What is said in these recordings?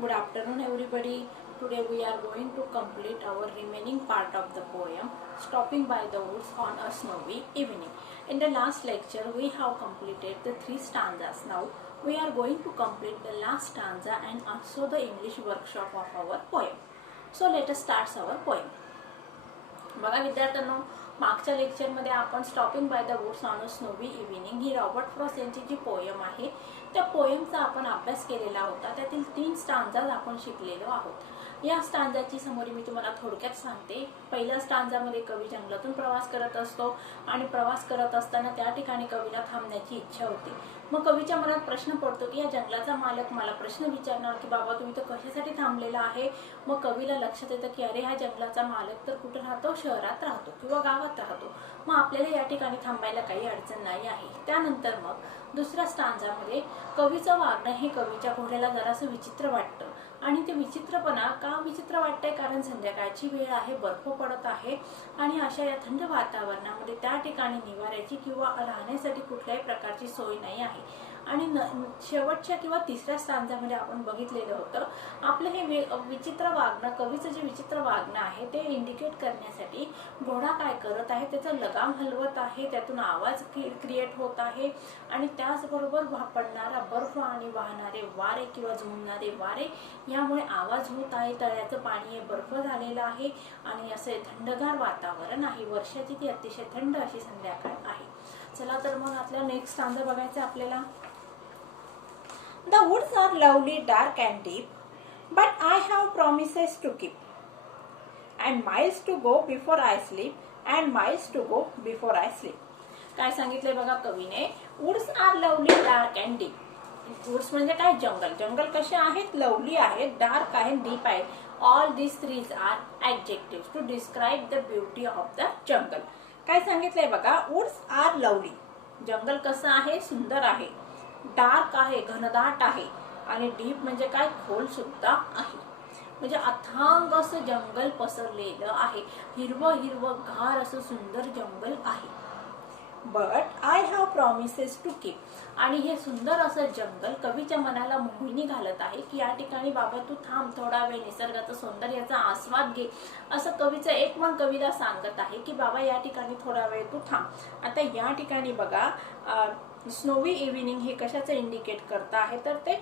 Good afternoon, everybody. Today we are going to complete our remaining part of the poem Stopping by the Woods on a Snowy Evening. In the last lecture, we have completed the 3 stanzas. Now we are going to complete the last stanza and also the English workshop of our poem. So let us start our poem. बघा विद्यार्थ्यांनो, मागच्या लेक्चरमध्ये आपण stopping by the woods on a snowy evening he Robert Frost यांची जी poem आहे त्या पोयमचा आपण अभ्यास केलेला होता. त्यातील 3 स्टांजाज आपण शिकलेलो आहोत. या स्टांजाची समरी मी तुम्हाला थोडक्यात सांगते. पहिल्या स्टांजामध्ये कवी जंगलातून प्रवास करत असतो आणि प्रवास करत असताना त्या ठिकाणी कवीला थांबण्याची इच्छा होते. मग कवीच्या मनात प्रश्न पडतो की या जंगलाचा मालक मला प्रश्न विचारणार की बाबा तुम्ही तर कशासाठी थांबलेला आहे. मग कवीला लक्षात येतं की अरे हा जंगलाचा मालक तर कुठे राहतो, शहरात राहतो किंवा गावात राहतो. मग आपल्याला या ठिकाणी थांबायला काही अडचण नाही आहे. त्यानंतर मग दुसऱ्या स्टांजामध्ये कवीचं वागणं हे कवीच्या घोड्याला जरासं विचित्र वाटतं. आणि ते विचित्रपणा का विचित्र वाटतंय, कारण संध्याकाळची वेळ आहे, बर्फ पडत आहे आणि अशा या थंड वातावरणामध्ये त्या ठिकाणी निवाऱ्याची किंवा राहण्यासाठी कुठल्याही प्रकारची सोय नाही आहे. आणि शेवटच्या किंवा तिसऱ्या स्टांजामध्ये आपण बघितलेलं होतं आपलं हे विचित्र वागणं, कवीचं जे विचित्र वागणं आहे ते इंडिकेट करण्यासाठी घोडा काय करत आहे, त्याचा लगाम हलवत आहे, त्यातून आवाज क्रिएट होत आहे आणि त्याचबरोबर पडणारा बर्फ आणि वाहणारे वारे किंवा झुंजणारे वारे यामुळे आवाज होत आहे. तळ्याचं पाणी हे बर्फ झालेलं आहे आणि असे थंडगार वातावरण आहे. वर्षाची ती अतिशय थंड अशी संध्याकाळ आहे. चला तर मग आपल्या नेक्स्ट स्टांजा बघायचा आपल्याला. The woods are lovely, dark and deep, but I have promises to keep, and miles to go before I sleep, and miles to go before I sleep. काय सांगितले बघा कवीने, woods are lovely, dark and deep. Woods म्हणजे काय, जंगल. जंगल कसे आहेत, lovely आहेत, dark आहेत, डीप आहेत. All this threes are adjectives to describe the beauty of the jungle. काय सांगितलंय बघा, वुड्स आर लवली, जंगल कसं आहे, सुंदर आहे, डार्क आहे, घनदाट आहे आणि डीप म्हणजे काय, खोल सुद्धा आहे. म्हणजे अथांग असं जंगल पसरलेलं आहे, हिरवं हिरवं घार असं सुंदर जंगल आहे. But I have promises to keep. आणि हे सुंदर असं जंगल कवीच्या मनाला मोहिनी घालत आहे की या ठिकाणी बाबा तू थांब, थोडा वेळ निसर्गाचं सौंदर्याचा आस्वाद घे, असं कवीचं एक मन कवीला सांगत आहे की बाबा या ठिकाणी थोडा वेळ तू थांब. आता या ठिकाणी बघा स्नोवी इव्हिनिंग हे कशाचं इंडिकेट करत आहे, तर ते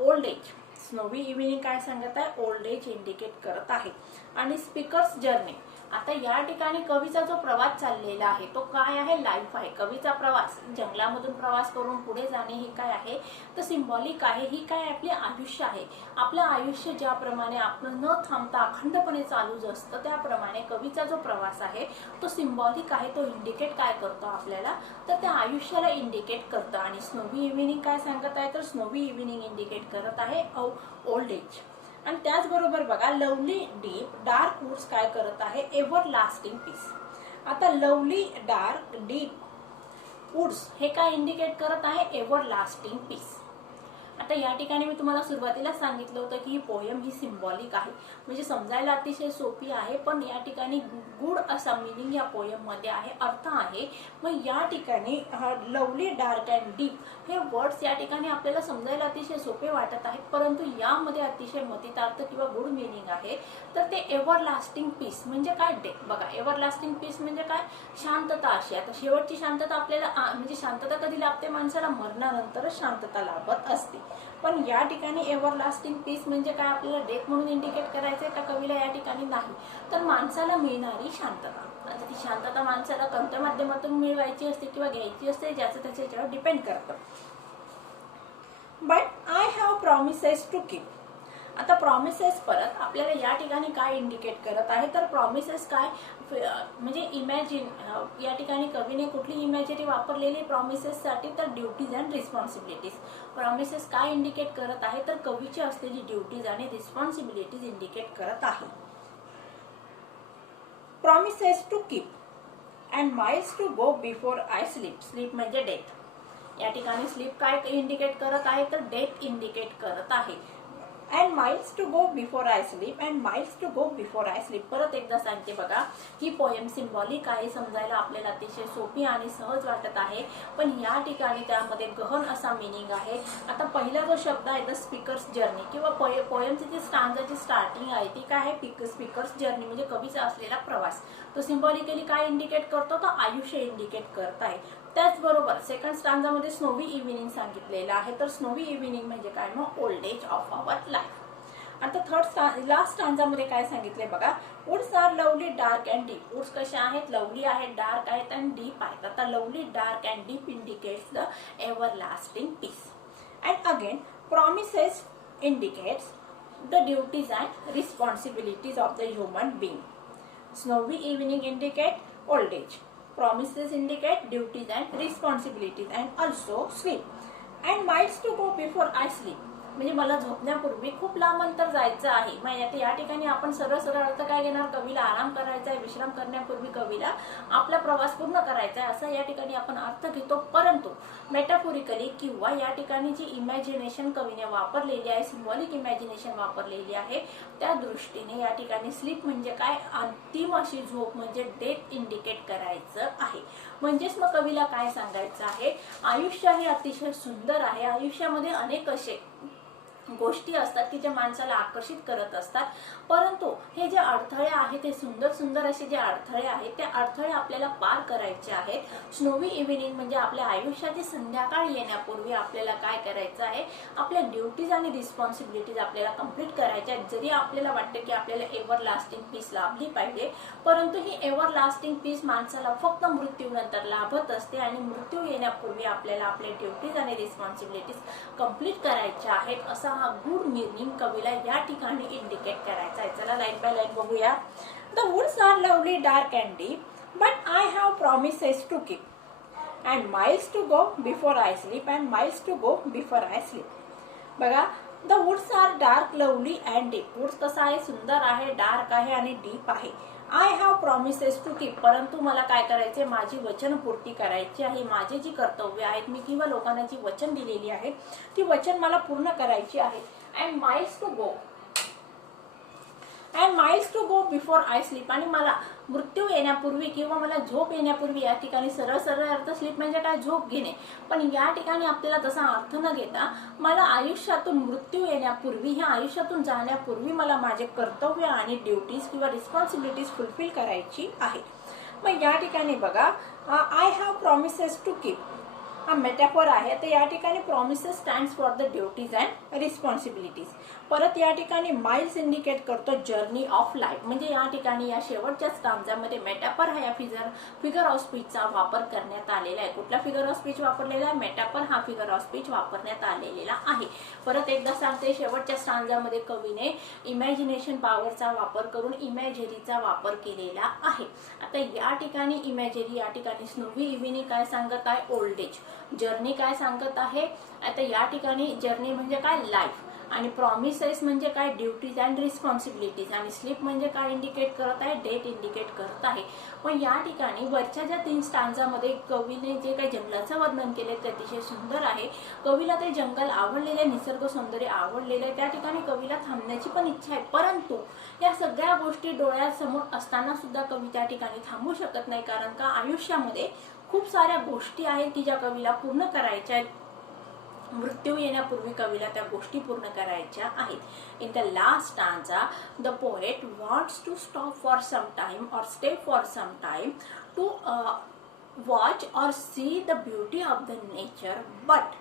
ओल्ड एज. स्नोवी इव्हिनिंग काय सांगत आहे, ओल्ड एज इंडिकेट करत आहे. आणि स्पीकर्स जर्नी, आता या ठिकाणी कवीचा जो प्रवास चाललेला आहे तो काय आहे, लाईफ आहे. कवीचा प्रवास जंगलामधून प्रवास करून पुढे जाणे हे काय आहे, तर सिंबॉलिक आहे. ही काय आपले आयुष्य आहे. आपलं आयुष्य ज्याप्रमाणे आपण न थांबता अखंडपणे चालूच असतं त्याप्रमाणे कवीचा जो प्रवास आहे तो सिंबॉलिक आहे. तो इंडिकेट काय करतो आपल्याला, तर त्या आयुष्याला इंडिकेट करतं. आणि स्नोवी इव्हिनिंग काय सांगत आहे, तर स्नोवी इव्हिनिंग इंडिकेट करत आहे ओल्ड एज. आणि त्याचबरोबर बघा लवली डीप डार्क वुड्स काय करत आहे, एव्हर लास्टिंग पीस. आता लवली डार्क डीप वुड्स हे काय इंडिकेट करत आहे, एव्हर लास्टिंग पीस. आता या ठिकाणी मी तुम्हाला सुरुवातीला सांगितलं होतं की ही पोयम ही सिंबॉलिक आहे, म्हणजे समजायला अतिशय सोपी आहे, पण या ठिकाणी गुड असा मिनिंग या पोयम मध्ये आहे, अर्थ आहे. मग या ठिकाणी लवली डार्क अँड डीप हे वर्ड्स या ठिकाणी आपल्याला समजायला अतिशय सोपे वाटत आहेत, परंतु यामध्ये अतिशय मतितार्थ किंवा गुड मिनिंग आहे. तर ते एव्हर लास्टिंग पीस म्हणजे काय, बघा एव्हर लास्टिंग पीस म्हणजे काय, शांतता अशी. आता शेवटची शांतता आपल्याला म्हणजे शांतता कधी लाभते माणसाला, मरणानंतरच शांतता लाभत असते. पण या ठिकाणी एव्हर लास्टिंग पीस म्हणजे काय, आपल्याला डेथ म्हणून इंडिकेट करायचंय का कवीला या ठिकाणी, नाही, तर माणसाला मिळणारी शांतता. आता ती शांतता माणसाला कोणत्या माध्यमातून मिळवायची असते किंवा घ्यायची असते ज्याचं त्याच्यावर डिपेंड करतं. But I have promises to keep. आता प्रॉमिसेस परत आपल्याला या ठिकाणी काय इंडिकेट करत आहे, तर प्रॉमिसेस काय म्हणजे इमॅजिन. या ठिकाणी कवीने कुठली इमॅजिनी वापरलेली प्रॉमिसेस साठी, तर ड्युटीज अँड रिस्पॉन्सिबिलिटीज. प्रॉमिसेस काय इंडिकेट करत आहे, तर कवीची असलेली ड्युटीज आणि रिस्पॉन्सिबिलिटीज इंडिकेट करत आहे. Promises to keep and miles to go before I sleep. Sleep म्हणजे डेथ. या ठिकाणी स्लीप काय इंडिकेट करत आहे, तर डेथ इंडिकेट करत आहे. And miles to go before I sleep, and miles to go before I sleep. परत एकदा सांगते बघा, ही पोएम सिम्बॉलिक आहे, समजायला आपल्याला अतिशय सोपी आणि सहज वाटत आहे, पण या ठिकाणी त्यामध्ये गहन असा मिनिंग आहे. आता पहिला जो शब्द आहे द स्पीकर्स जर्नी किंवा पोएमची जी स्टांजाची स्टार्टिंग आहे ती काय आहे, स्पीकर्स जर्नी म्हणजे कवीचा असलेला प्रवास. तो सिम्बॉलिकली काय इंडिकेट करतो, तर आयुष्य इंडिकेट करत आहे. त्याचबरोबर सेकंड स्टांजामध्ये स्नोवी इव्हिनिंग सांगितलेलं आहे, तर स्नोवी इव्हिनिंग म्हणजे काय, मग old age of our life. आता लास्ट स्टांजामध्ये काय सांगितले बघा, woods are lovely dark and deep. Woods कशा आहेत, लवली आहेत, डार्क आहेत आणि डीप आहेत. आता lovely, dark and deep indicates the ever lasting peace. And again promises indicates the duties and responsibilities of the human being. Snowy evening indicate old age. Promises indicate duties and responsibilities and also sleep. And miles to go before I sleep. म्हणजे मला झोपण्यापूर्वी खूप लांब अंतर जायचं आहे. मग या ठिकाणी आपण सरळ सरळ अर्थ काय घेणार, कवीला आराम करायचा आहे, विश्राम करण्यापूर्वी कवीला आपला प्रवास पूर्ण करायचा आहे असा या ठिकाणी आपण अर्थ घेतो. परंतु मेटाफोरिकली किंवा या ठिकाणी जी इमॅजिनेशन कवीने वापरलेली आहे, सिम्बॉलिक इमॅजिनेशन वापरलेली आहे, त्या दृष्टीने या ठिकाणी स्लीप म्हणजे काय, अंतिम अशी झोप म्हणजे डेथ इंडिकेट करायचं आहे. म्हणजेच मग कवीला काय सांगायचं आहे, आयुष्य हे अतिशय सुंदर आहे. आयुष्यामध्ये अनेक असे गोष्टी असतात की जे माणसाला आकर्षित करत असतात, परंतु हे जे अडथळे आहेत, ते सुंदर सुंदर असे जे अडथळे आहेत, ते अडथळे आपल्याला पार करायचे आहेत. स्नोवी इव्हिनिंग म्हणजे आपल्या आयुष्याची संध्याकाळ येण्यापूर्वी आपल्याला काय करायचं आहे, आपल्या ड्युटीज आणि रिस्पॉन्सिबिलिटीज आपल्याला कंप्लीट करायच्या आहेत. जरी आपल्याला वाटतं की आपल्याला एव्हर लास्टिंग पीस लाभली पाहिजे, परंतु ही एव्हर लास्टिंग पीस माणसाला फक्त मृत्यूनंतर लाभत असते आणि मृत्यू येण्यापूर्वी आपल्याला आपले ड्युटीज आणि रिस्पॉन्सिबिलिटीज कंप्लीट करायच्या आहेत, असा हा गुड मिनिंग कवीला या ठिकाणी इंडिकेट करायचा आहे. चला लाईन बाय लाईन बघूया. The woods are lovely dark and deep, but I have promises to keep, and miles to go before I sleep, and miles to go before I sleep. बघा, the woods are dark, lovely and deep. Woods कसा आहे, सुंदर आहे, dark आहे आणि deep आहे. I have promises to keep, परंतु मला काय करायचे, माझी वचनपूर्ती करायची आहे. माझे जी कर्तव्य आहेत, मी किंवा लोकांना जी वचन दिलेली आहे ती वचन मला पूर्ण करायची आहे. And miles to go before I sleep, आणि मला मृत्यू येण्यापूर्वी किंवा मला झोप येण्यापूर्वी, या ठिकाणी सरळ सरळ अर्थ स्लीप म्हणजे काय, झोप घेणे, पण या ठिकाणी आपल्याला तसा अर्थ न घेता मला आयुष्यातून मृत्यू येण्यापूर्वी, ह्या आयुष्यातून जाण्यापूर्वी मला माझे कर्तव्य आणि ड्युटीज किंवा रिस्पॉन्सिबिलिटीज फुलफिल करायची आहे. मग या ठिकाणी बघा, I have promises to keep हा मेटाफॉर आहे. तर या ठिकाणी promises stands for the duties and responsibilities. परत या ठिकाणी माइल्स इंडिकेट करतो जर्नी ऑफ लाईफ. म्हणजे या ठिकाणी या शेवटच्या स्टांजामध्ये मेटाफॉर हा या फिगर ऑफ स्पीचचा वापर करण्यात आलेला आहे. कुठला फिगर ऑफ स्पीच वापरलेला आहे, मेटाफॉर हा फिगर ऑफ स्पीच वापरण्यात आलेला आहे. परत एकदा सांगते, शेवटच्या स्टांजामध्ये कवीने इमॅजिनेशन पॉवरचा वापर करून इमॅजरीचा वापर केलेला आहे. आता या ठिकाणी इमॅजरी, या ठिकाणी स्नोवी इव्हिनिंग काय सांगत आहे, ओल्ड एज. जर्नी काय सांगत आहे, आता या ठिकाणी जर्नी म्हणजे काय, लाईफ, आणि प्रॉमिसेस म्हणजे काय, ड्युटीज अँड रिस्पॉन्सिबिलिटीज, आणि स्लीप म्हणजे काय इंडिकेट करत आहे, डेट इंडिकेट करत आहे. पण या ठिकाणी वरच्या ज्या 3 स्टांजामध्ये कवीने जे काही जंगलाचं वर्णन केले ते अतिशय सुंदर आहे. कवीला ते जंगल आवडलेले, निसर्ग सौंदर्य आवडलेले, त्या ठिकाणी कवीला थांबण्याची पण इच्छा आहे. परंतु या सगळ्या गोष्टी डोळ्यासमोर असताना सुद्धा कवी त्या ठिकाणी थांबू शकत नाही, कारण का आयुष्यामध्ये खूप साऱ्या गोष्टी आहेत की ज्या कवीला पूर्ण करायच्या आहेत. मृत्यू येण्यापूर्वी कवीला त्या गोष्टी पूर्ण करायच्या आहेत. In the last stanza the poet wants to stop for some time और stay for some time to watch और see the beauty of the nature, but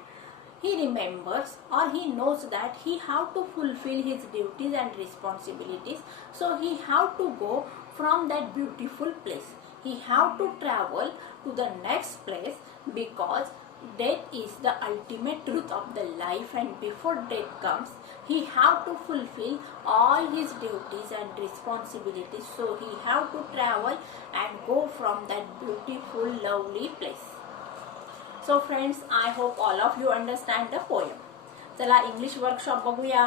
he remembers or he knows that he have to fulfill his duties and responsibilities, so he have to go from that beautiful place. He have to travel to the next place because death is the ultimate truth of the life, and before death comes he have to fulfill all his duties and responsibilities, so he have to travel and go from that beautiful lovely place. So friends, I hope all of you understand the poem. चला English workshop बघूया.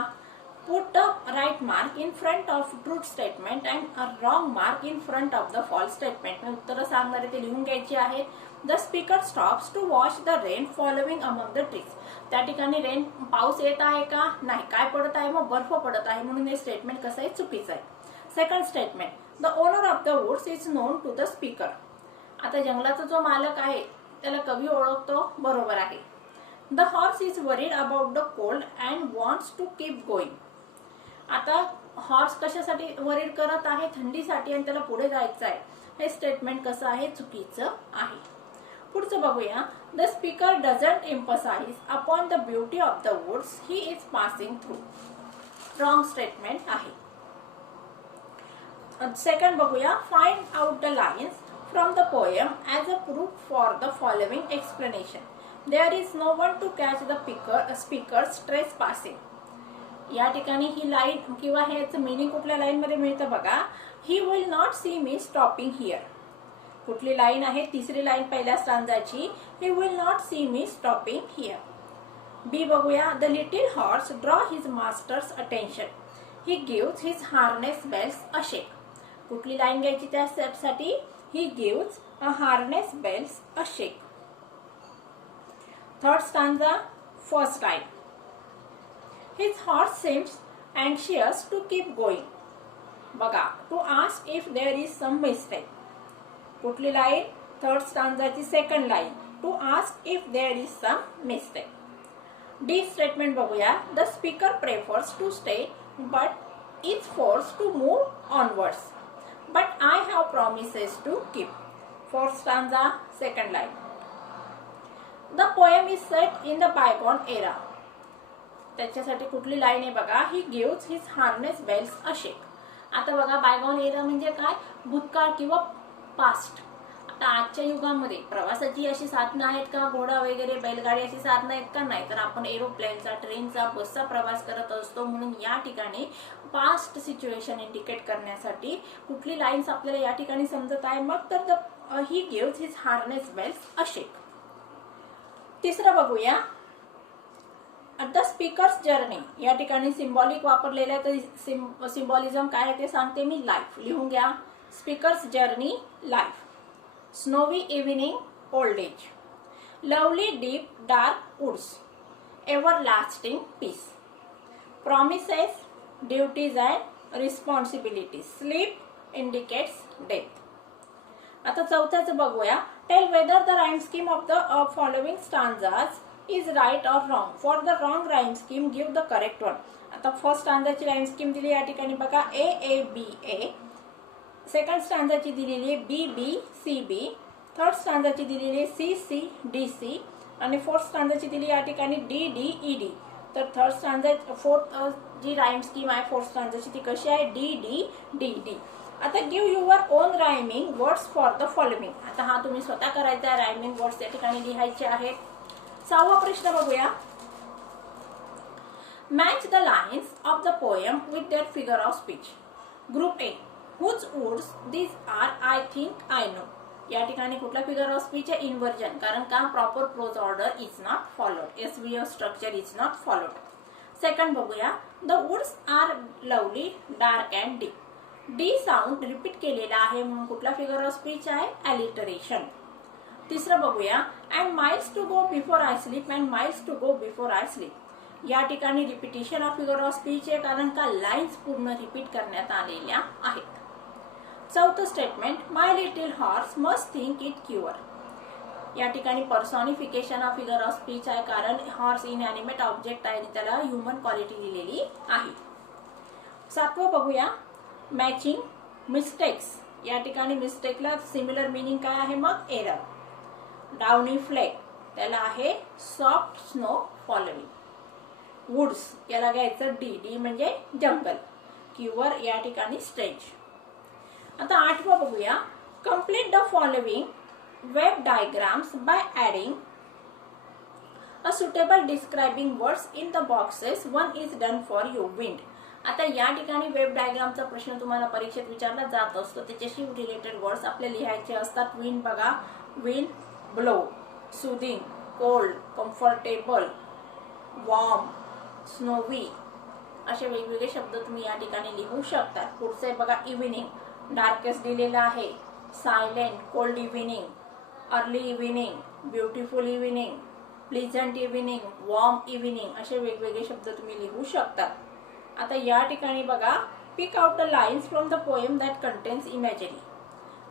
Put a right mark in front of truth statement and a wrong mark in front of the false statement. मी उत्तर सांगणारे ते लिहून घ्यायची आहेत. The speaker stops to watch the rain following among the trees. त्या ठिकाणी पाऊस येत आहे का? नाही. काय पडत आहे? मग बर्फ पडत आहे, म्हणून हे स्टेटमेंट कसं आहे? चुकीचं आहे. Second statement, the owner of the woods is known to the speaker. आता जंगलाचा जो मालक आहे त्याला कवी ओळखतो, बरोबर आहे. The horse is worried about the cold and wants to keep going. आता हॉर्स कशासाठी वरीड करत आहे? थंडीसाठी, आणि त्याला पुढे जायचं आहे. हे स्टेटमेंट कसं आहे? चुकीचं आहे. पुढचं बघूया. The speaker doesn't emphasise upon the beauty of the woods he is passing through. Wrong statement आहे. सेकंड बघूया. Find out the lines from the poem as a proof for the following explanation. There is no one to catch the speaker's trace passing. या ठिकाणी ही line किंवा ह्याचं meaning कुठल्या line मध्ये मिळतं बघा. He will not see me stopping here. कुठली line आहे? तिसरी लाईन पहिल्या स्टांजाची. He will not see me stopping here. B बघूया. The little horse draw his master's attention. He gives his harness bells a shake. कुठली line घ्यायची त्यासाठी? He gives a harness bells a shake. Third stanza, first line. His horse seems anxious to keep going. बघा, to ask if there is some mistake. कुठली line? Third स्टांजाची second line. To ask if there is some mistake. D statement बघूया. The speaker prefers to stay but is forced to move onwards. But I have promises to keep. Fourth stanza, second line. The poem is set in the bygone era. त्याच्यासाठी कुठली line आहे बघा. He gives his harness bells a shake. आता बघा, bygone era म्हणजे काय? भूतकाळ किंवा पास्ट. आता आजच्या युगामध्ये प्रवासाची अशी साधनं आहेत का? घोडा वगैरे, बैलगाडी अशी साधनं आहेत का? नाही. तर आपण एरोप्लेनचा, ट्रेनचा, बसचा प्रवास करत असतो. म्हणून या ठिकाणी पास्ट सिच्युएशन इंडिकेट करण्यासाठी कुठली लाईन्स आपल्याला या ठिकाणी समजत आहे? मग तर he gives his harness bells a shake. तिसरं बघूया. The speaker's journey. या ठिकाणी सिम्बॉलिक वापरलेलं आहे. तर सिम्बॉलिझम काय आहे ते सांगते मी. लाईफ लिहून घ्या. Speaker's journey, life. Snowy evening, old age. Lovely deep dark woods, ever lasting peace. Promises, duties and responsibilities. Sleep indicates death. आता चौथ्याचं बघूया. Tell whether the rhyme scheme of the following stanzas is right or wrong. For the wrong rhyme scheme, give the correct one. आता first स्टांजाची rhyme scheme दिली या ठिकाणी बघा. ए A B A. Second स्टांजाची दिलेली आहे बी बी सी बी. थर्ड स्टांजाची दिलेली आहे सी सी डी सी. आणि फोर्थ स्टांजाची दिली या ठिकाणी डी डी ई डी. तर थर्ड स्टांजा, फोर्थ जी राईम स्कीम आहे फोर्थ स्टांजाची ती कशी आहे? D D D D. आता give your own rhyming words for the following. आता हा तुम्ही स्वतः करायचा. रायमिंग वर्ड्स या ठिकाणी लिहायचे आहेत. सहावा प्रश्न बघूया. Match the lines of the poem with their figure of speech. Group A. Whose woods this are I think I know. या ठिकाणी कुठला फिगर ऑफ स्पीच आहे? इन्व्हर्जन. कारण का? Proper prose order is not followed. SVO structure is not followed. Second बघूया. The woods are lovely dark and deep. D sound repeat केलेला आहे म्हणून कुठला फिगर ऑफ स्पीच आहे? अलिटरेशन. तिसरं बघूया. And miles to go before I sleep and miles to go before I sleep. या ठिकाणी repetition of figure of speech आहे कारण का लाईन्स पूर्ण रिपीट करण्यात आलेल्या आहेत. चौथं statement. My little horse must think it cure. या ठिकाणी पर्सॉनिफिकेशन ऑफ फिगर ऑफ स्पीच आहे कारण हॉर्स इनॅनिमेट ऑब्जेक्ट आहे, त्याला ह्युमन क्वालिटी दिलेली आहे. सातवं बघूया. Matching mistakes. या ठिकाणी मिस्टेकला सिमिलर मिनिंग काय आहे? मग एरर. डाउनी फ्लेक त्याला आहे सॉफ्ट स्नो फॉलोइंग. वुड्स याला घ्यायचं डी डी म्हणजे जंगल. क्युअर या ठिकाणी स्ट्रेंज. आता आठवं बघूया. Complete the following web diagrams by adding a suitable describing words in the boxes. One is done for you. Wind. आता या ठिकाणी वेब डायग्रामचा प्रश्न तुम्हाला परीक्षेत विचारला जात असतो. त्याच्याशी रिलेटेड वर्ड्स आपल्याला लिहायचे असतात. विंड बघा. Wind, blow, soothing, cold, comfortable, warm, snowy असे वेगवेगळे शब्द तुम्ही या ठिकाणी लिहू शकता. पुढचे बघा. इव्हिनिंग. डार्केस्ट दिलेला आहे. Silent, cold evening, early evening, beautiful evening, pleasant evening, warm evening असे वेगवेगळे शब्द तुम्ही लिहू शकतात. आता या ठिकाणी बघा, pick out the lines from the poem that contains imagery.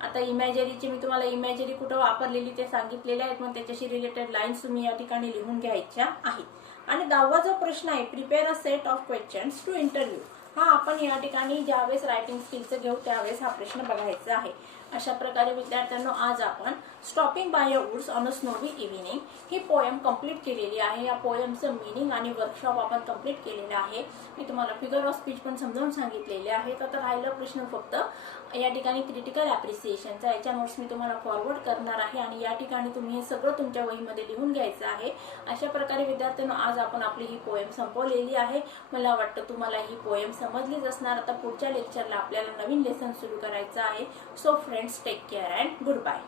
आता इमॅजरीची मी तुम्हाला इमॅजरी कुठं वापरलेली ते सांगितलेले आहेत, मग त्याच्याशी रिलेटेड लाईन्स तुम्ही या ठिकाणी लिहून घ्यायच्या आहेत. आणि 10वा जो प्रश्न आहे, prepare a set of questions to interview, हा आपण या ठिकाणी ज्यावेळेस रायटिंग स्किलचं घेऊ त्यावेळेस हा प्रश्न बघायचा आहे. अशा प्रकारे विद्यार्थ्यांनो आज आपण stopping by a woods on a snowy evening ही पोएम कंप्लीट केलेली आहे. या पोएमचं मीनिंग आणि वर्कशॉप आपण कंप्लीट केलेलं आहे. मी तुम्हाला फिगर ऑफ स्पीच पण समजावून सांगितलेले आहेत. आता राहिला प्रश्न फक्त या ठिकाणी क्रिटिकल ॲप्रिसिएशनचा. याच्या नोट्स मी तुम्हाला फॉरवर्ड करणार आहे आणि या ठिकाणी तुम्ही हे सगळं तुमच्या वहीमध्ये लिहून घ्यायचं आहे. अशा प्रकारे विद्यार्थ्यांनो आज आपण आपली ही पोएम संपवलेली आहे. मला वाटतं तुम्हाला ही पोएम समजलीच असणार. आता पुढच्या लेक्चरला आपल्याला नवीन लेसन सुरू करायचं आहे. So friends, take care and good bye.